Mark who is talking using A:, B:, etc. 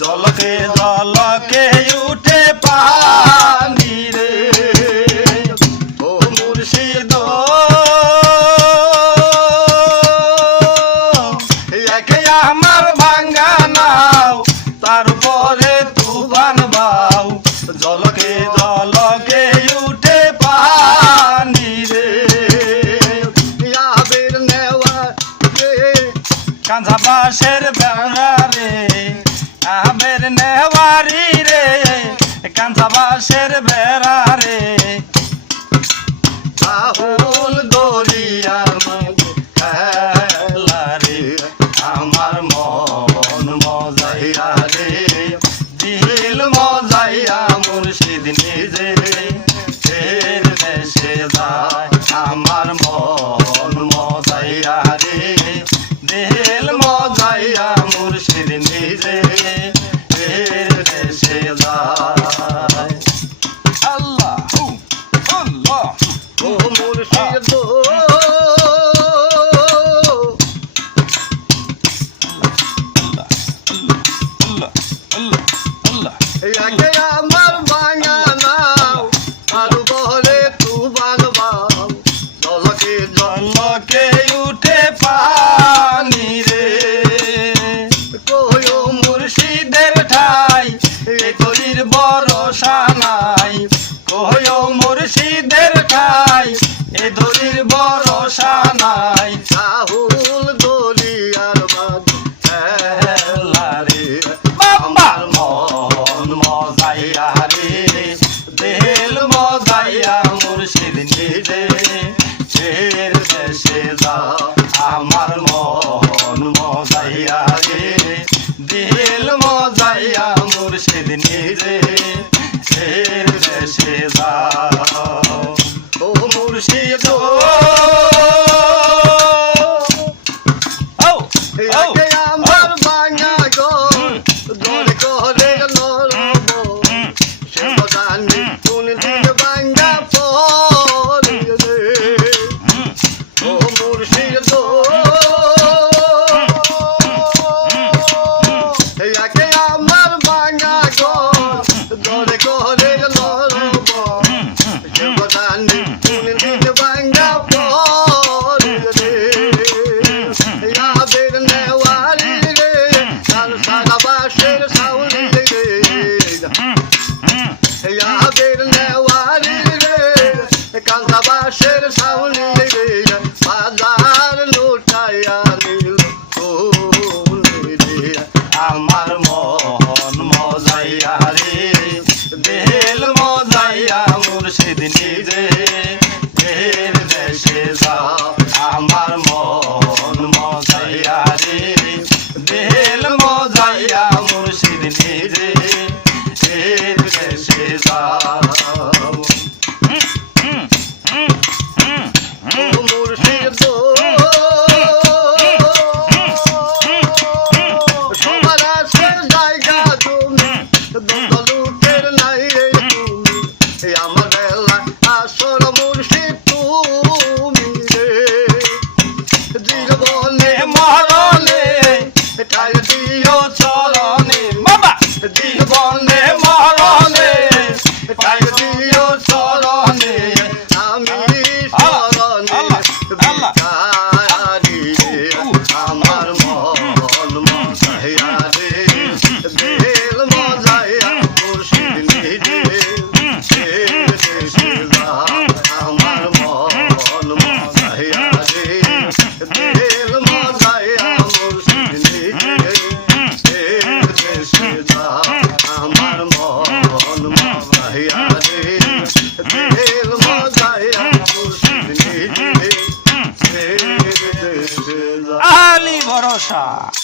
A: জলকে জলকে উঠে পানি রে। ও মুর্শিদ। একে আমার ভাঙ্গা নাও, তারপরে তুবান বাউ জলকে জলকে উঠে পানি রে। কাঁচা বাঁশের বেড়া রে। আমের নেওয়ারি রে কাঞ্চা বাঁশের বেড়া রে।
B: রাহুল
A: দরিয়ার খেলা রে নিরে এর দেশে যায় আল্লাহ আল্লাহ
B: ও মুর্শিদ
A: Okay. রে দিল মজাইয়া মুর্শিদ নিজে। শের দেশে যাও। ও মুর্শিদ
B: লাশের সামনে বাজার লুটাইয়া নিল
A: আমার মন মজাইয়া রে দেহেল মজাইয়া মুর্শিদ নিজে। দেহের দেশে যা আমার মন মজাইয়া রে দেহেল মজাইয়া মুর্শিদ নিজে। した。